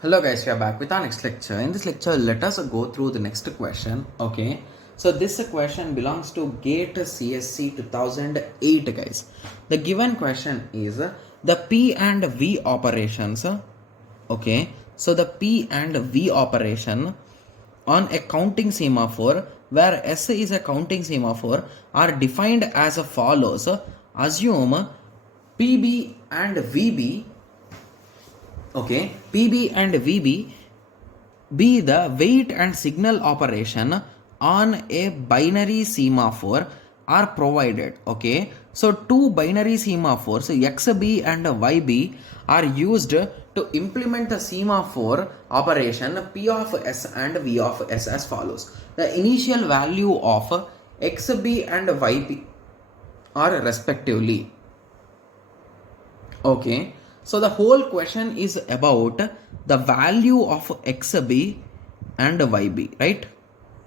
Hello guys, we are back with our next lecture. In this lecture, let us go through the next question. Okay, so this question belongs to GATE CSC 2008 guys. The given question is the P and V operations. Okay, so the P and V operation on a counting semaphore where S is a counting semaphore are defined as follows. Assume PB and VB, okay, PB and VB be the weight and signal operation on a binary semaphore are provided. Okay, so two binary semaphores XB and YB are used to implement the semaphore operation P of S and V of S as follows. The initial value of XB and YB are respectively. Okay, so the whole question is about the value of XB and YB, right?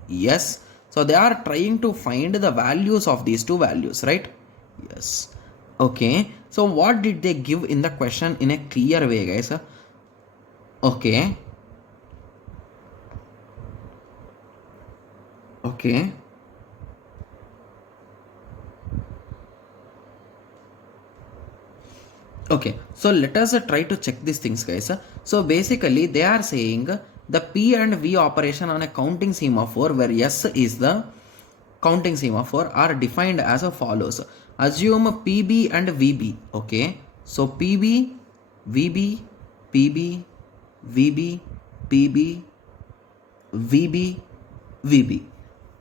Yes, so they are trying to find the values of these two values, right? Yes. Okay, so what did they give in the question in a clear way, guys? Okay. Okay. Okay, so let us try to check these things, guys. So basically they are saying the P and V operation on a counting semaphore where S is the counting semaphore are defined as follows. Assume PB and VB. Okay, so PB, VB, PB, VB, PB, VB, VB,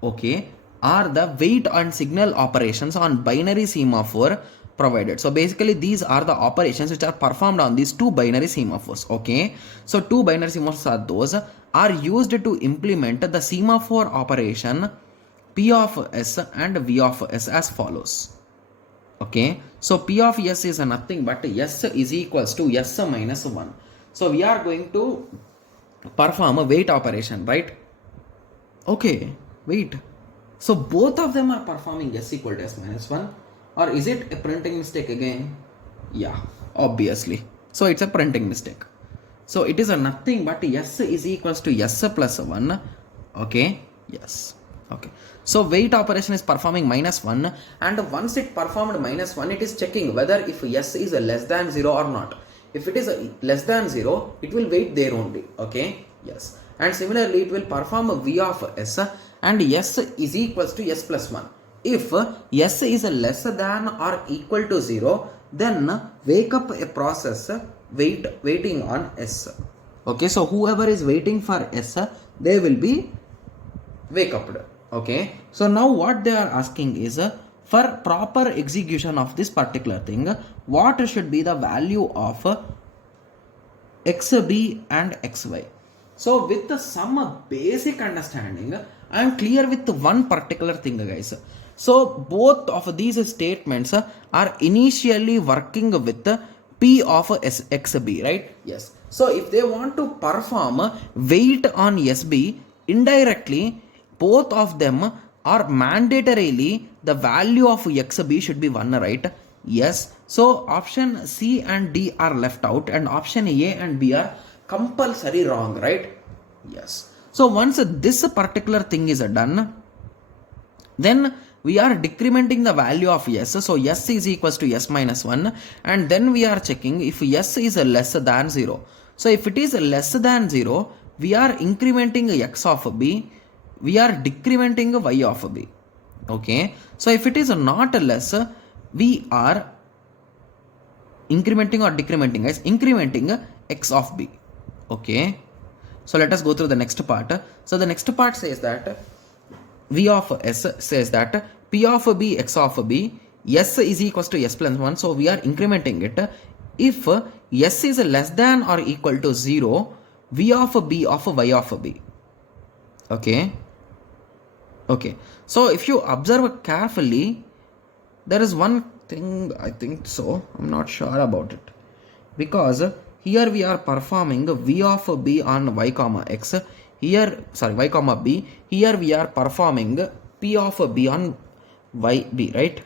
okay, are the weight and signal operations on binary semaphore provided. So basically these are the operations which are performed on these two binary semaphores. Okay, so two binary semaphores are those are used to implement the semaphore operation P of S and V of S as follows. Okay, so P of S is nothing but S is equals to S minus 1. So we are going to perform a weight operation, right? Okay, wait. So both of them are performing S equal to S minus 1, or is it a printing mistake again? Yeah, obviously. So it's a printing mistake. So it is a nothing but S is equals to S plus 1. Okay, yes. Okay, so weight operation is performing minus 1, and once it performed minus 1, it is checking whether if S is less than 0 or not. If it is less than 0, it will wait there only. Okay, yes. And similarly it will perform V of S and S is equals to S plus 1. If S is less than or equal to 0, then wake up a process waiting on S. Okay, so whoever is waiting for S, they will be wake up. Okay, so now what they are asking is for proper execution of this particular thing, what should be the value of XB and XY. So with some basic understanding, I am clear with one particular thing, guys. So both of these statements are initially working with P of XB, right? Yes. So if they want to perform weight on SB, indirectly both of them are mandatorily the value of XB should be 1, right? Yes. So option C and D are left out and option A and B are compulsory wrong, right? Yes. So once this particular thing is done, then we are decrementing the value of S. So S is equals to S minus 1, and then we are checking if S is less than 0. So if it is less than 0, we are incrementing X of B, we are decrementing Y of B. Okay, so if it is not less, we are incrementing or decrementing, guys, incrementing X of B. Okay, so let us go through the next part. So the next part says that V of S says that P of B X of B, S is equals to S plus 1, so we are incrementing it. If S is less than or equal to 0, V of B of Y of B. Okay, okay, so if you observe carefully, there is one thing, I think so, I'm not sure about it, because here we are performing V of B on Y comma X, here, sorry, Y comma B, here we are performing P of B on YB, right?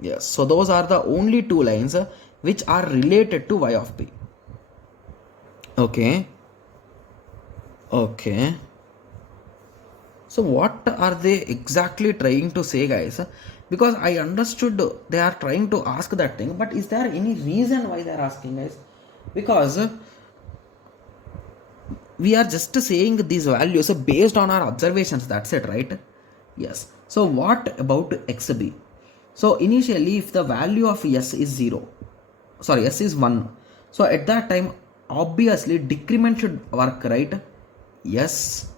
Yes, so those are the only two lines which are related to Y of B. Okay, Okay. So what are they exactly trying to say, guys? Because I understood they are trying to ask that thing, but is there any reason why they are asking, guys? Because we are just saying these values based on our observations, that's it, right? Yes. So what about xb? So initially if the value of s is 0, sorry, s is 1, so at that time obviously decrement should work, right? Yes.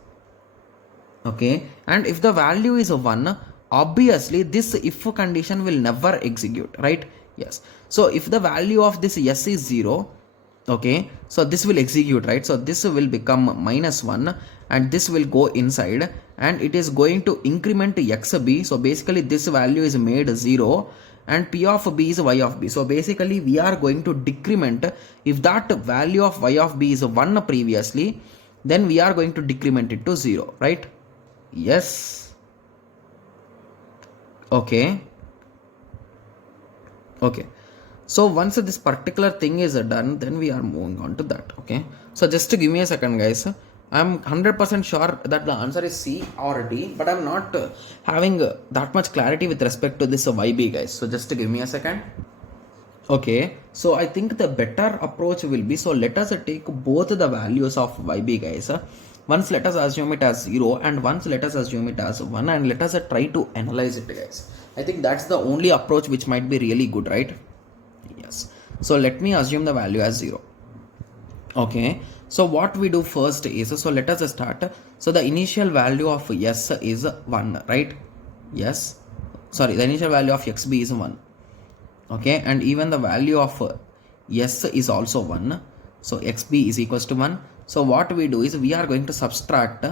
Okay, and if the value is a 1, obviously this if condition will never execute, right? Yes. So if the value of this s is 0, okay, so this will execute, right? So this will become -1 and this will go inside and it is going to increment xb. So basically this value is made 0 and p of b is y of b. So basically we are going to decrement. If that value of y of b is 1 previously, then we are going to decrement it to 0, right? Yes. Okay. Okay. So once this particular thing is done, then we are moving on to that. Okay. So just to give me a second, guys. I'm 100% sure that the answer is C or D, but I'm not having that much clarity with respect to this YB, guys. So just to give me a second. Okay. So I think the better approach will be, so let us take both the values of YB, guys. Once let us assume it as 0 and once let us assume it as 1 and let us try to analyze it, guys. I think that's the only approach which might be really good, right? Yes. So let me assume the value as 0. Okay. So what we do first is, so let us start. So the initial value of s is 1, right? Yes. Sorry, the initial value of xb is 1. Okay. And even the value of s is also 1. So xb is equals to 1. So what we do is we are going to subtract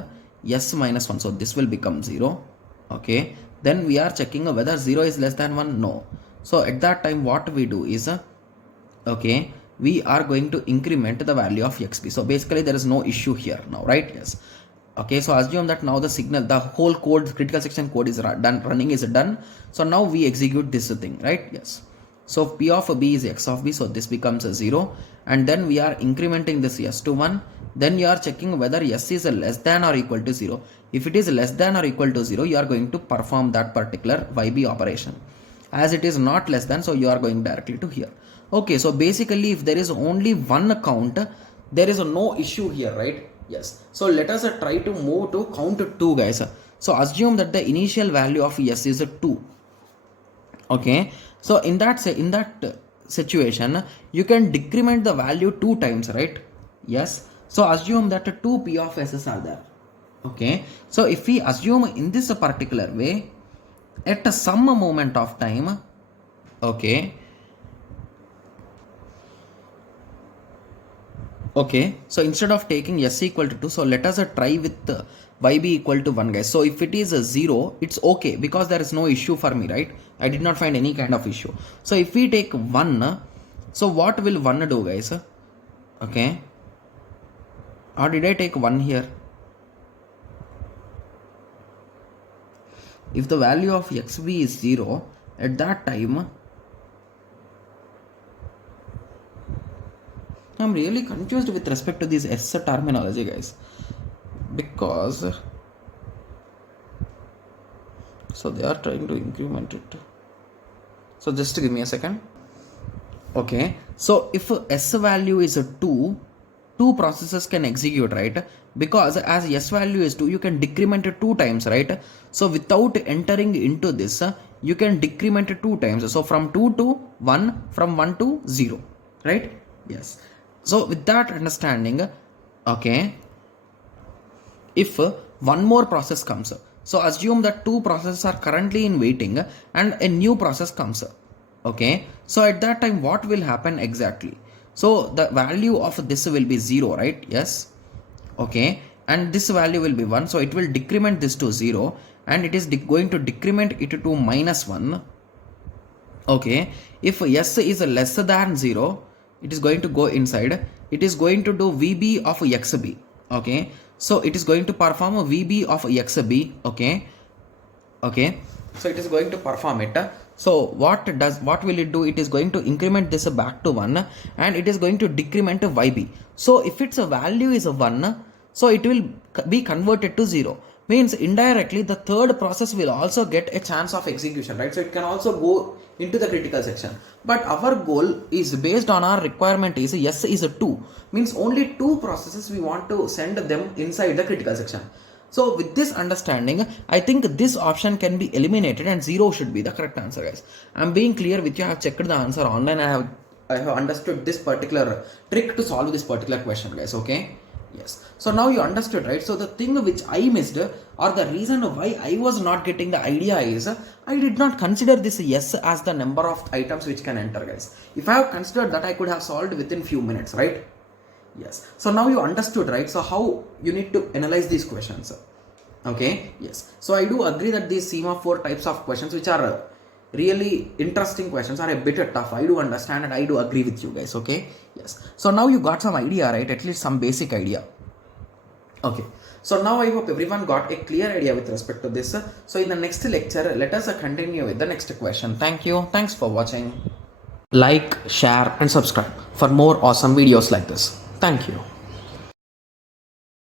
s minus 1. So this will become 0. Okay. Then we are checking whether 0 is less than 1. No. So at that time what we do is, okay, we are going to increment the value of xb. So basically there is no issue here now, right? Yes. Okay, so assume that now the signal, the whole code, critical section code is done, running is done. So now we execute this thing, right? Yes. So p of b is x of b, so this becomes a 0 and then we are incrementing this s to 1. Then you are checking whether s is less than or equal to 0. If it is less than or equal to 0, you are going to perform that particular YB operation. As it is not less than, so you are going directly to here. Okay, so basically if there is only one count, there is no issue here, right? Yes. So let us try to move to count 2, guys. So assume that the initial value of s is 2. Okay. So in that situation, you can decrement the value 2 times, right? Yes. So assume that 2 p of s are there. Okay. So if we assume in this particular way, at some moment of time, okay, so instead of taking s equal to 2, so let us try with yb equal to 1, guys. So if it is a 0, it's okay because there is no issue for me, right? I did not find any kind of issue. So if we take 1, so what will 1 do, guys? Okay, or did I take 1 here? If the value of xb is 0, at that time I'm really confused with respect to this s terminology, guys, because so they are trying to increment it. So just give me a second. Okay, so if s value is a 2 processes can execute, right? Because as s value is 2, you can decrement it 2 times, right? So without entering into this, you can decrement it 2 times. So from 2 to 1, from 1 to 0, right? Yes. So with that understanding, okay, if one more process comes, so assume that 2 processes are currently in waiting and a new process comes. Okay, so at that time what will happen exactly? So the value of this will be 0, right? Yes. Okay, and this value will be 1, so it will decrement this to 0 and it is going to decrement it to -1. Okay, if s is less than 0, it is going to go inside. It is going to do VB of xb. Okay, so it is going to perform a VB of xb. Okay, okay, so it is going to perform it. So what will it do? It is going to increment this back to 1 and it is going to decrement yb. So if its a value is a 1, So it will be converted to 0. Means indirectly the third process will also get a chance of execution, right? So it can also go into the critical section. But our goal is based on our requirement is yes is a 2. Means only 2 processes we want to send them inside the critical section. So with this understanding, I think this option can be eliminated and 0 should be the correct answer, guys. I'm being clear with you. I have checked the answer online. I have understood this particular trick to solve this particular question, guys. Okay. Yes. So now you understood, right? So the thing which I missed, or the reason why I was not getting the idea is I did not consider this yes as the number of items which can enter, guys. If I have considered that, I could have solved within few minutes, right? Yes. So now you understood, right? So how you need to analyze these questions. Okay. Yes. So I do agree that these semaphore types of questions, which are really interesting questions, are a bit tough. I do understand and I do agree with you guys. Okay. Yes. So now you got some idea, right? At least some basic idea. Okay. So now I hope everyone got a clear idea with respect to this. So in the next lecture, let us continue with the next question. Thank you. Thanks for watching. Like, share and subscribe for more awesome videos like this. Thank you.